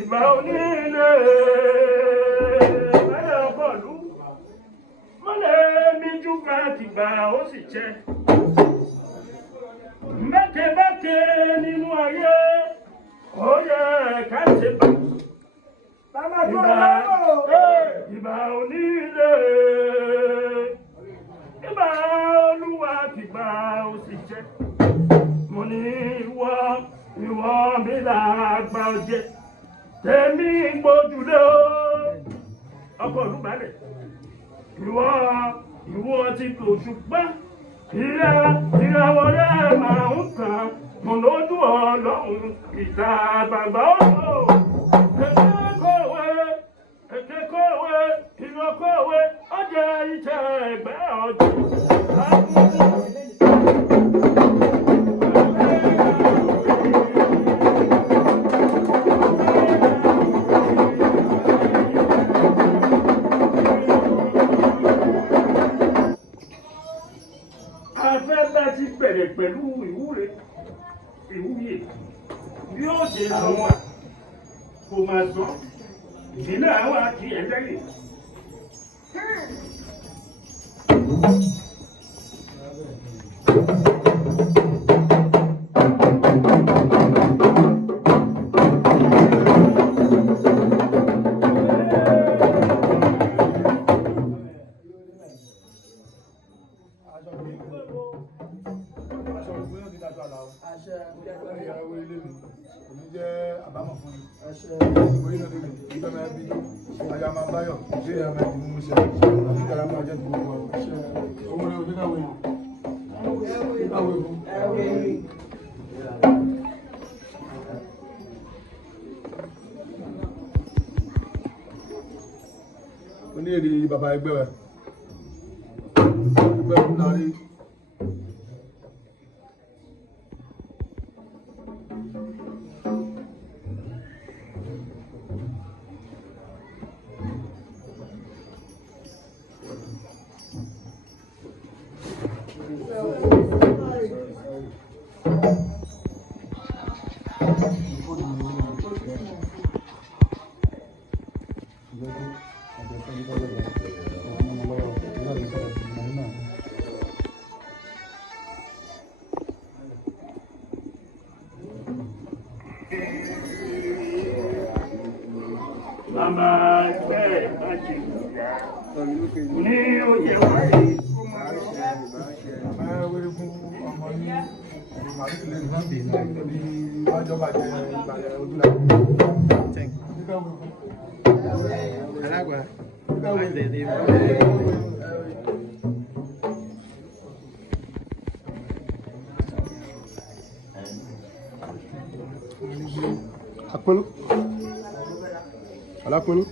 ìbà onílé mẹ́lẹ̀ ọkọ̀lú mọ́lẹ̀ míjú gba tìgbà ó sì jẹ́ mẹ́kẹ̀bẹ́kẹ̀ nínú ayé ó yẹ ká ṣe ìbà onílé ìbà olúwa tìgbà ó sì jẹ́ mo ní ìwọ mi làgbà ọjẹ́ tèmi gbójúlé ọkọ̀ olúbalẹ̀ ìwọ ti tò ṣùgbọ́n ìràwọ̀ rẹ̀ máa ń kàn mọ̀ lójú ọlọ́run ìta bàbá ọ̀rọ̀ ètè kòwé ìrọ̀kòwé ọjà ìtẹ̀ ẹgbẹ́ ọjọ́ ti bẹ̀rẹ̀ pẹ̀lú ìwúyè bí ó ṣe àwọn kò máa sọ ìdílé àwọn àti ẹ̀lẹ́yìn. ìyàwó ilé mi kò ní jẹ́ àbámọ̀ fún mi. ìgbóyè náà lè ìgbà máa bí àyà máa báyọ̀ ṣé ìyá máa di mímú ṣe àti ìdára máa jẹ́ gbogbo ọ̀rọ̀. owó rẹ̀ ojú káwé káwé fún. ó ní èrè bàbá ẹgbẹ́ rẹ̀ ẹgbẹ́ fún darí. Mama ẹgbẹ́ ìbájì ní oyè wáyé. Wẹ́rẹ́ fún ọmọ ní màlúùlẹ̀ nìkan bí ọjọ́bà jẹ́ ìgbàlẹ̀ ojúlá. Alágbà. Akpọ̀nù. Alákùnrin.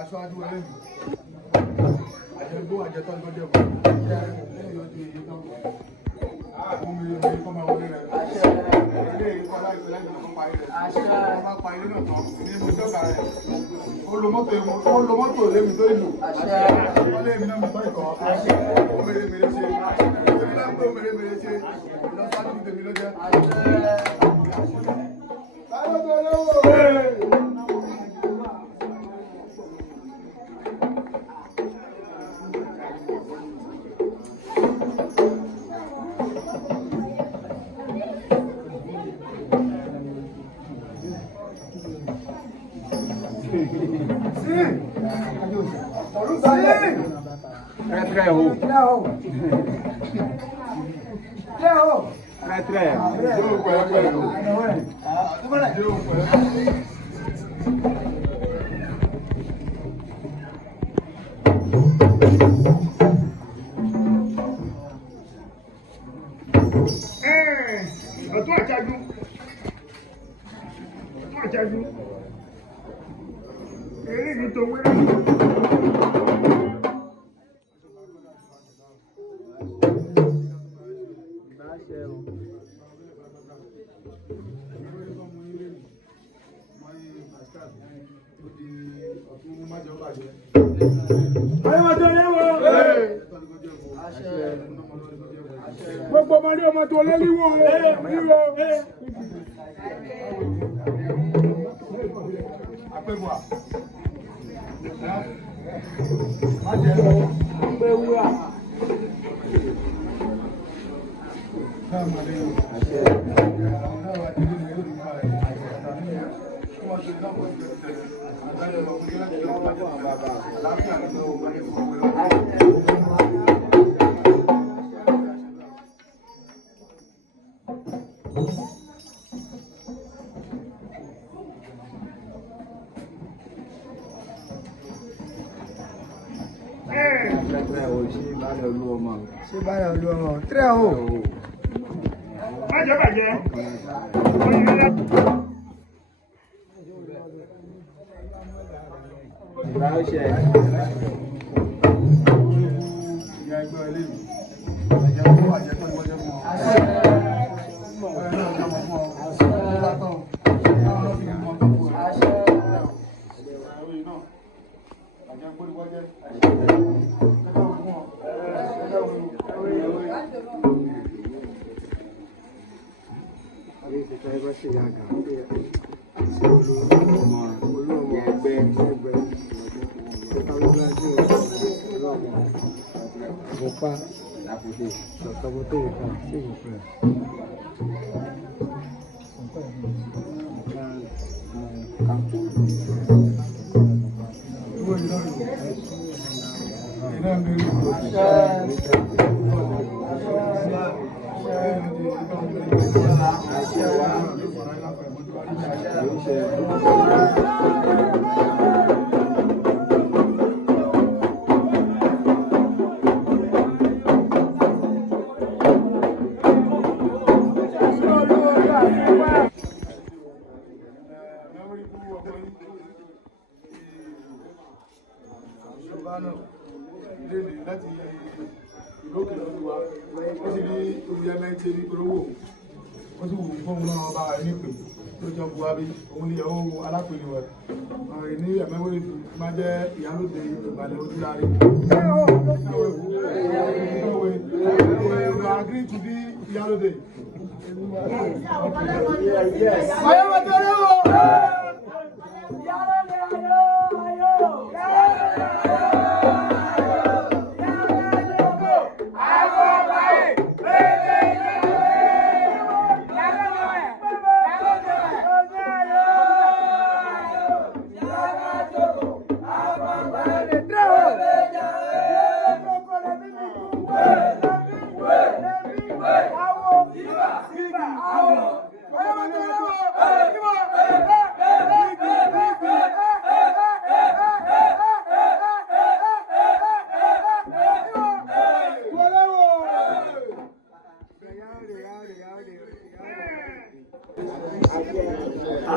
aṣáájú ẹlẹ́yìn àjẹgbó àjẹtọ́ ní ọjọ́ ìbò lẹ́yìn ojú èyí tán àwọn mìíràn kọ́ máa wọlé rẹ̀ ilé ìkọ́ láìpẹ́ láti lọ́kọ́ parí rẹ̀ wọ́n bá parí náà tán ní mo jọ́gà rẹ̀ ó lo mọ́tò lémi tó ìlú wọ́n lé mi náà mi tọ́ ìkọ́ ó mèrè mèrè ṣe ó ní láńpẹ́ ó mèrè mèrè ṣe lọ́sàájú tèmi ló jẹ́. Gbogbo ọmọdé ọmọ tó lé líwọ́ líwọ́. Apẹ́bùà. Má jẹ́ lọ. Apẹ́bùà. Náà máa lé yóò. Náà wà ní ilé ìlú ìgbà rẹ̀. Wọ́n ṣe náà wọ́n ṣe tẹ̀lé. Àdáyọ̀ lọ fún ilé ìjọba wájú àwọn bàbá. Àlàáfíà ló lọ́wọ́ wọ́n ní fún ọmọ ṣé báyọ̀ olú ọmọ tẹ́rẹ̀ o. Bàjẹ́ bàjẹ́. Ìgbà ó ṣe ẹ̀. ìyá ẹgbẹ́ ilé ìlú. Àjẹ́ fún àjẹ́ tó ń wọ́jẹ́ fún ọ. Ọ̀rẹ́ náà jọmọ fún ọ. Látọ̀. Láwọn náà fi mọ́ tó kú ọ. Àjẹ́ gbóríwọ́jẹ́. Opa, acabou tudo, cara. Siga pra láti ìlókè lọ́dún wa ó sì ní olùyẹ mẹ́tí ní olówó ó sì wù fún òun náà bá ẹni pè tó jọ bu abí òun ni ìyàwó alápèlè wẹ̀ ọ̀rẹ́ ní ẹ̀mẹ́wé máa jẹ́ ìyálòdè ìbàlẹ̀ ojúlárí. Agree to be ìyálòdè.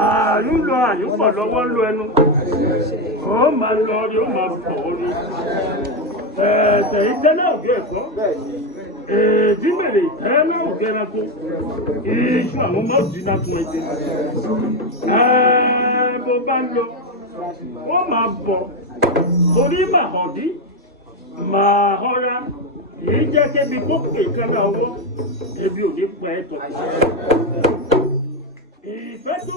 ààyùn lọ ààyùn pọ̀ lọ́wọ́ ń lo ẹnu ó máa lọ rí ó máa pọ̀ orí tẹ̀yìn tẹ́lẹ̀ òbí ẹ̀kọ́ èdè mèrè tẹ́lẹ̀ òbí ẹranko iṣu àwọn mọ́ọ̀dì náà fún ẹ̀jẹ̀ bó bá ń lọ wọ́n máa bọ̀ torí màhọ̀dí màhọ́ra èyí jẹ́ kébi kó pè kálá ọwọ́ ebi ò ní pa ẹ̀ tọ̀. Ìfẹ́ tó.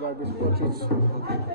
Like this portrait.